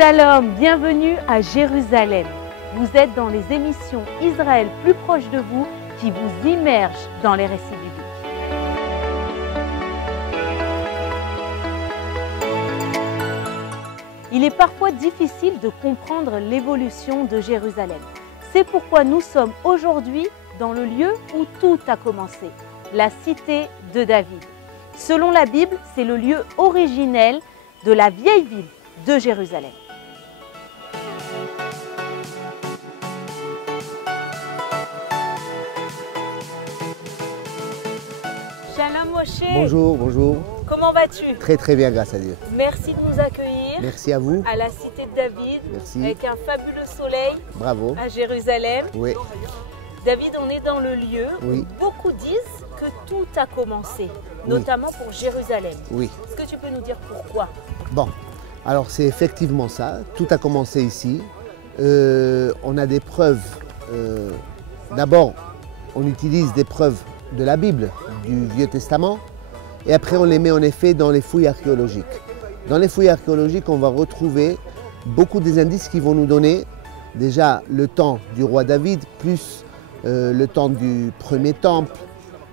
Shalom, bienvenue à Jérusalem. Vous êtes dans les émissions Israël plus proche de vous qui vous immergent dans les récits bibliques. Il est parfois difficile de comprendre l'évolution de Jérusalem. C'est pourquoi nous sommes aujourd'hui dans le lieu où tout a commencé, la cité de David. Selon la Bible, c'est le lieu originel de la vieille ville de Jérusalem. Shalom Moshe. Bonjour, bonjour. Comment vas-tu? Très très bien, grâce à Dieu. Merci de nous accueillir. Merci à vous. À la cité de David. Merci. Avec un fabuleux soleil. Bravo. À Jérusalem. Oui. David, on est dans le lieu Oui. où beaucoup disent que tout a commencé, notamment pour Jérusalem. Oui. Est-ce que tu peux nous dire pourquoi? Bon, alors c'est effectivement ça. Tout a commencé ici. On a des preuves. D'abord, on utilise des preuves de la Bible, du Vieux Testament, et après on les met en effet dans les fouilles archéologiques. Dans les fouilles archéologiques, on va retrouver beaucoup des indices qui vont nous donner déjà le temps du roi David, plus le temps du premier temple,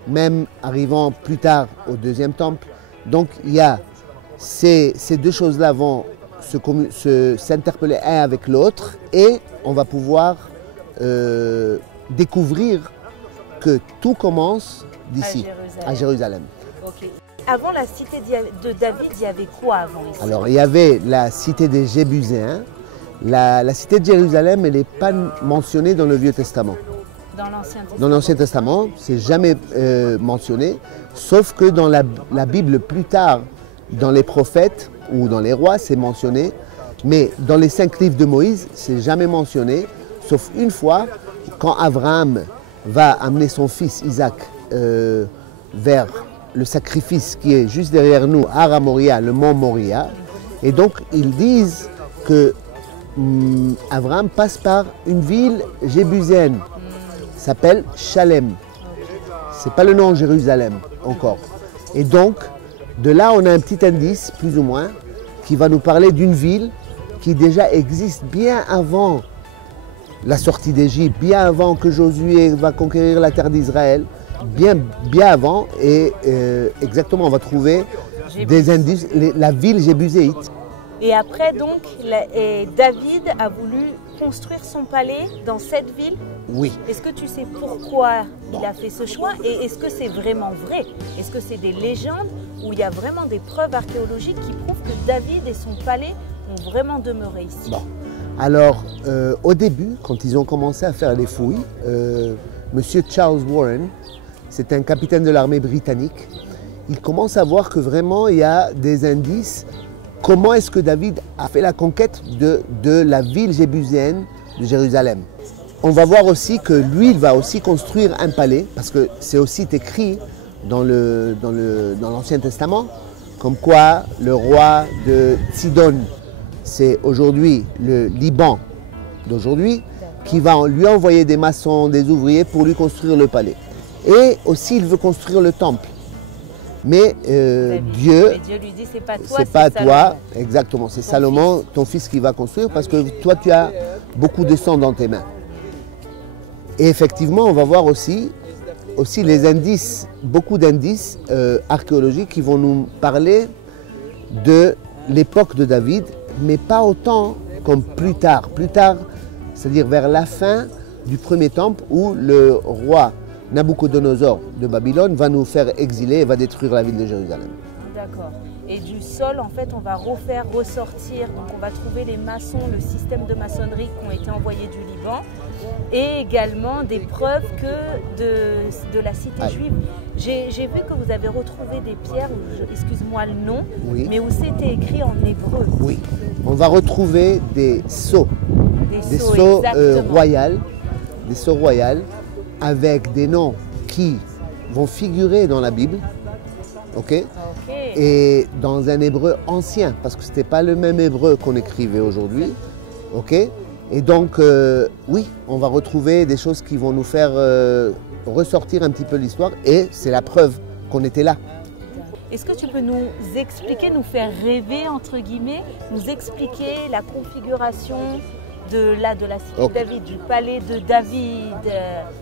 même arrivant plus tard au deuxième temple. Donc il y a ces deux choses-là vont s'interpeller un avec l'autre et on va pouvoir découvrir que tout commence d'ici, à Jérusalem. Okay. Avant la cité de David, il y avait quoi avant ici? Alors il y avait la cité des Jébuséens. La cité de Jérusalem, elle n'est pas mentionnée dans le Vieux Testament. Dans l'Ancien Testament? Dans l'Ancien Testament, c'est jamais mentionné, sauf que dans la Bible plus tard, dans les prophètes ou dans les rois, c'est mentionné, mais dans les 5 livres de Moïse, c'est jamais mentionné, sauf une fois, quand Abraham va amener son fils Isaac vers le sacrifice qui est juste derrière nous, Har Moria, le mont Moria, et donc ils disent que Abraham passe par une ville jébuséenne, s'appelle Shalem. C'est pas le nom Jérusalem encore. Et donc, de là, on a un petit indice, plus ou moins, qui va nous parler d'une ville qui déjà existe bien avant la sortie d'Égypte, bien avant que Josué va conquérir la terre d'Israël, bien avant. Et exactement, on va trouver des indices, la ville jébuséite. Et après, donc, David a voulu construire son palais dans cette ville? Oui. Est-ce que tu sais pourquoi il a fait ce choix et est-ce que c'est vraiment vrai? Est-ce que c'est des légendes ou il y a vraiment des preuves archéologiques qui prouvent que David et son palais ont vraiment demeuré ici? Bon. Alors, au début, quand ils ont commencé à faire les fouilles, Monsieur Charles Warren, c'est un capitaine de l'armée britannique, il commence à voir que vraiment il y a des indices. Comment est-ce que David a fait la conquête de la ville jébuséenne de Jérusalem? On va voir aussi que lui, il va aussi construire un palais, parce que c'est aussi écrit dans l'Ancien Testament, comme quoi le roi de Sidon, c'est aujourd'hui le Liban d'aujourd'hui, qui va lui envoyer des maçons, des ouvriers pour lui construire le palais. Et aussi, il veut construire le temple. Mais Dieu lui dit, c'est pas toi, c'est pas toi, exactement, c'est Salomon, ton fils qui va construire, parce que toi tu as beaucoup de sang dans tes mains. Et effectivement, on va voir aussi les indices, beaucoup d'indices archéologiques qui vont nous parler de l'époque de David, mais pas autant comme plus tard. Plus tard, c'est-à-dire vers la fin du premier temple où le roi Nabucodonosor de Babylone va nous faire exiler et va détruire la ville de Jérusalem. D'accord. Et du sol, en fait, on va refaire ressortir, donc on va trouver les maçons, le système de maçonnerie qui ont été envoyés du Liban, et également des preuves de la cité juive. J'ai vu que vous avez retrouvé des pierres, excuse-moi le nom, oui. Mais où c'était écrit en hébreu. Oui, on va retrouver des sceaux, des sceaux royales, des sceaux royales, avec des noms qui vont figurer dans la Bible, ok? Et dans un hébreu ancien, parce que ce n'était pas le même hébreu qu'on écrivait aujourd'hui, ok? Et donc, oui, on va retrouver des choses qui vont nous faire ressortir un petit peu l'histoire, et c'est la preuve qu'on était là. Est-ce que tu peux nous expliquer, nous faire rêver, entre guillemets, nous expliquer la configuration de la cité de David, du palais de David?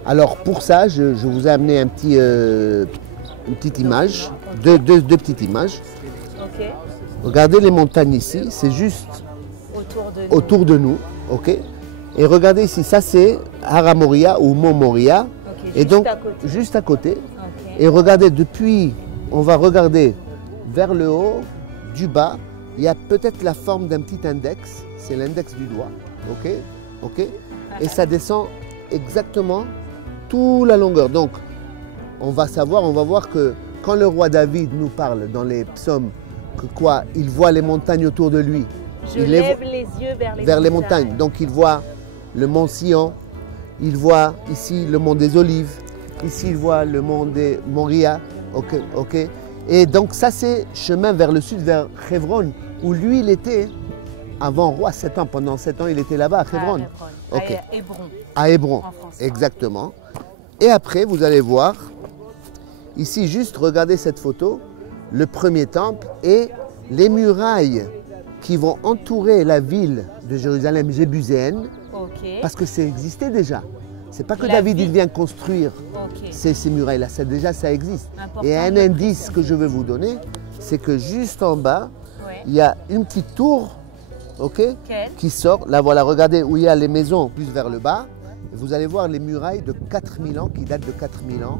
Alors pour ça, je vous ai amené une petite image, deux petites images. Ok. Regardez les montagnes ici, c'est juste autour de nous. Ok. Et regardez ici, ça c'est Hara Moria ou Mont Moria. Okay, et donc juste à côté. Okay. Et regardez, depuis, on va regarder vers le haut, du bas, il y a peut-être la forme d'un petit index, c'est l'index du doigt. Ok, ok. Et ça descend exactement toute la longueur. Donc, on va voir que quand le roi David nous parle dans les psaumes, que quoi, il voit les montagnes autour de lui. Il lève les yeux vers les montagnes. Donc, il voit le mont Sion, il voit ici le mont des Olives, ici il voit le mont des Moria. Ok, ok. Et donc, ça, c'est chemin vers le sud, vers Hebron, où lui, il était. Avant roi, 7 ans, pendant 7 ans, il était là-bas à Hebron. Okay. À Hébron. À Hébron, exactement. Et après, vous allez voir, ici, juste regardez cette photo, le premier temple et les murailles qui vont entourer la ville de Jérusalem jébuséenne, parce que ça existait déjà. C'est pas que David il vient construire ces murailles-là, ça existe. Et un indice que je veux vous donner, c'est que juste en bas, il y a une petite tour. Ok, qui sort, là voilà, regardez où il y a les maisons plus vers le bas, vous allez voir les murailles de 4000 ans, qui datent de 4000 ans.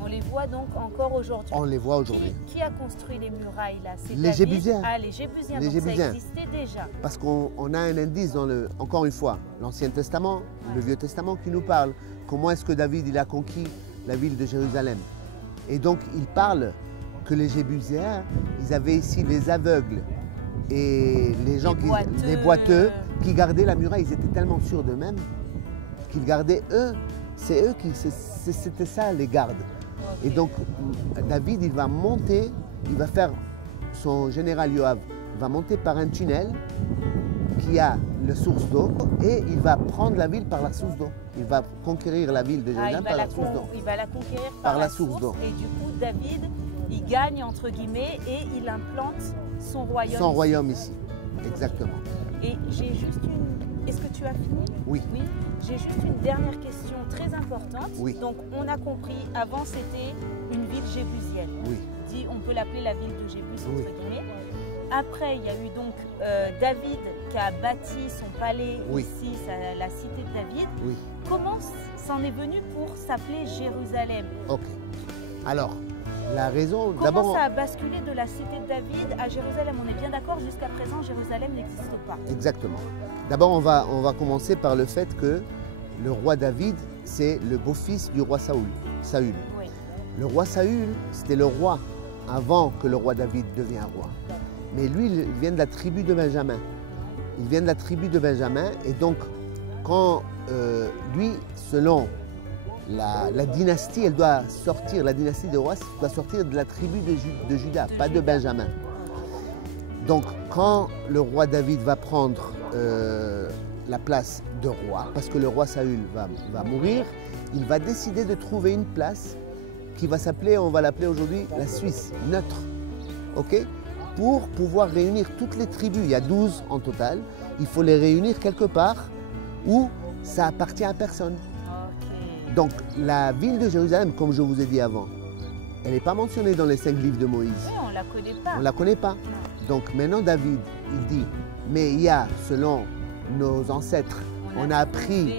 On les voit donc encore aujourd'hui. On les voit aujourd'hui. Qui a construit les murailles là? Les Jébusiens. Ah, les Jébusiens, donc ça existait déjà. Parce qu'on a un indice dans encore une fois, l'Ancien Testament, le Vieux Testament qui nous parle, comment est-ce que David il a conquis la ville de Jérusalem. Et donc il parle que les Jébusiens, ils avaient ici les aveugles, et les gens, les boiteux, qui gardaient la muraille, ils étaient tellement sûrs d'eux-mêmes qu'ils gardaient c'était ça les gardes. Okay. Et donc David, il va monter, il va faire, son général Yoav va monter par un tunnel qui a la source d'eau et il va prendre la ville par la source d'eau. Il va conquérir la ville de Jérusalem par la source d'eau. Il va la conquérir par la source d'eau. Et du coup, David, il gagne entre guillemets et il implante son royaume. Son royaume ici, exactement. Et j'ai juste une... Est-ce que tu as fini? Oui. Oui. J'ai juste une dernière question très importante. Oui. Donc on a compris, avant c'était une ville jébusienne. Oui. On peut l'appeler la ville de Jébus entre guillemets. Après, il y a eu donc David qui a bâti son palais ici, la cité de David. Oui. Comment c'en est venu pour s'appeler Jérusalem? Ok. Alors, la raison... Comment ça a basculé de la cité de David à Jérusalem? On est bien d'accord, jusqu'à présent, Jérusalem n'existe pas. Exactement. D'abord, on va commencer par le fait que le roi David, c'est le beau-fils du roi Saül. Oui. Le roi Saül, c'était le roi avant que le roi David devienne roi. Mais lui, il vient de la tribu de Benjamin. Il vient de la tribu de Benjamin. Et donc, quand lui, selon la dynastie, elle doit sortir, la dynastie des rois doit sortir de la tribu de Juda, pas de Benjamin. Donc, quand le roi David va prendre la place de roi, parce que le roi Saül va mourir, il va décider de trouver une place qui va s'appeler, on va l'appeler aujourd'hui la Suisse, neutre. Ok? Pour pouvoir réunir toutes les tribus, il y a 12 en total, il faut les réunir quelque part où ça appartient à personne. Okay. Donc la ville de Jérusalem, comme je vous ai dit avant, elle n'est pas mentionnée dans les 5 livres de Moïse. Oui, on ne la connaît pas. On ne la connaît pas. Non. Donc maintenant David, il dit, mais il y a, selon nos ancêtres, on a appris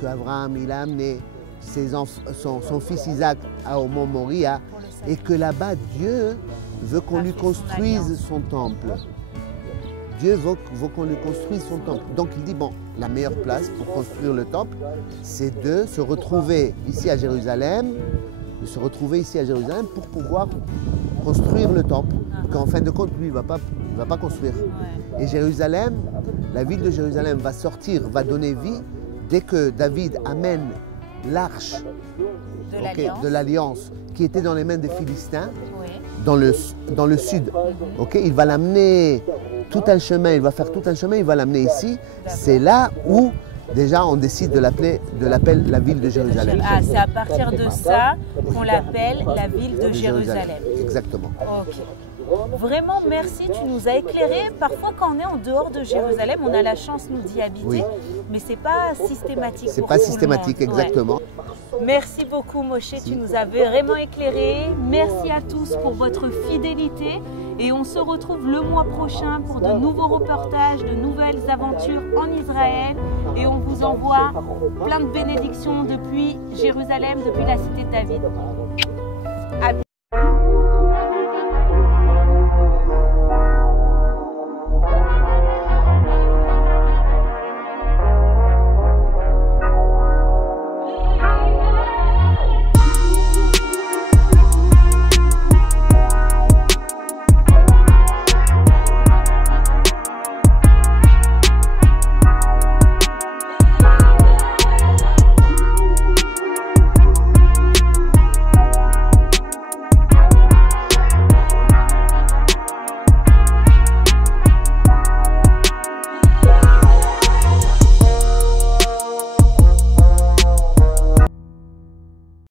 qu'Abraham, il a amené son fils Isaac au mont Moria et que là-bas, Dieu veut qu'on lui construise son temple. Dieu veut qu'on lui construise son temple. Donc il dit, bon, la meilleure place pour construire le temple, c'est de se retrouver ici à Jérusalem, pour pouvoir construire le temple. Qu'en fin de compte, lui, il ne va pas construire. Ouais. Et Jérusalem, la ville de Jérusalem va sortir, va donner vie dès que David amène l'arche de l'Alliance qui était dans les mains des Philistins, dans le sud. Il va l'amener tout un chemin, il va faire tout un chemin, il va l'amener ici. C'est là où déjà on décide de l'appeler la ville de Jérusalem. Ah, c'est à partir de ça qu'on l'appelle la ville de Jérusalem. Exactement. Ok. Vraiment, merci, tu nous as éclairé. Parfois, quand on est en dehors de Jérusalem, on a la chance, nous, d'y habiter, Oui. mais ce n'est pas systématique. C'est pour pas tout le systématique, monde. exactement. Ouais. Merci beaucoup, Moshe, tu nous as vraiment éclairé. Merci à tous pour votre fidélité. Et on se retrouve le mois prochain pour de nouveaux reportages, de nouvelles aventures en Israël. Et on vous envoie plein de bénédictions depuis Jérusalem, depuis la cité de David. À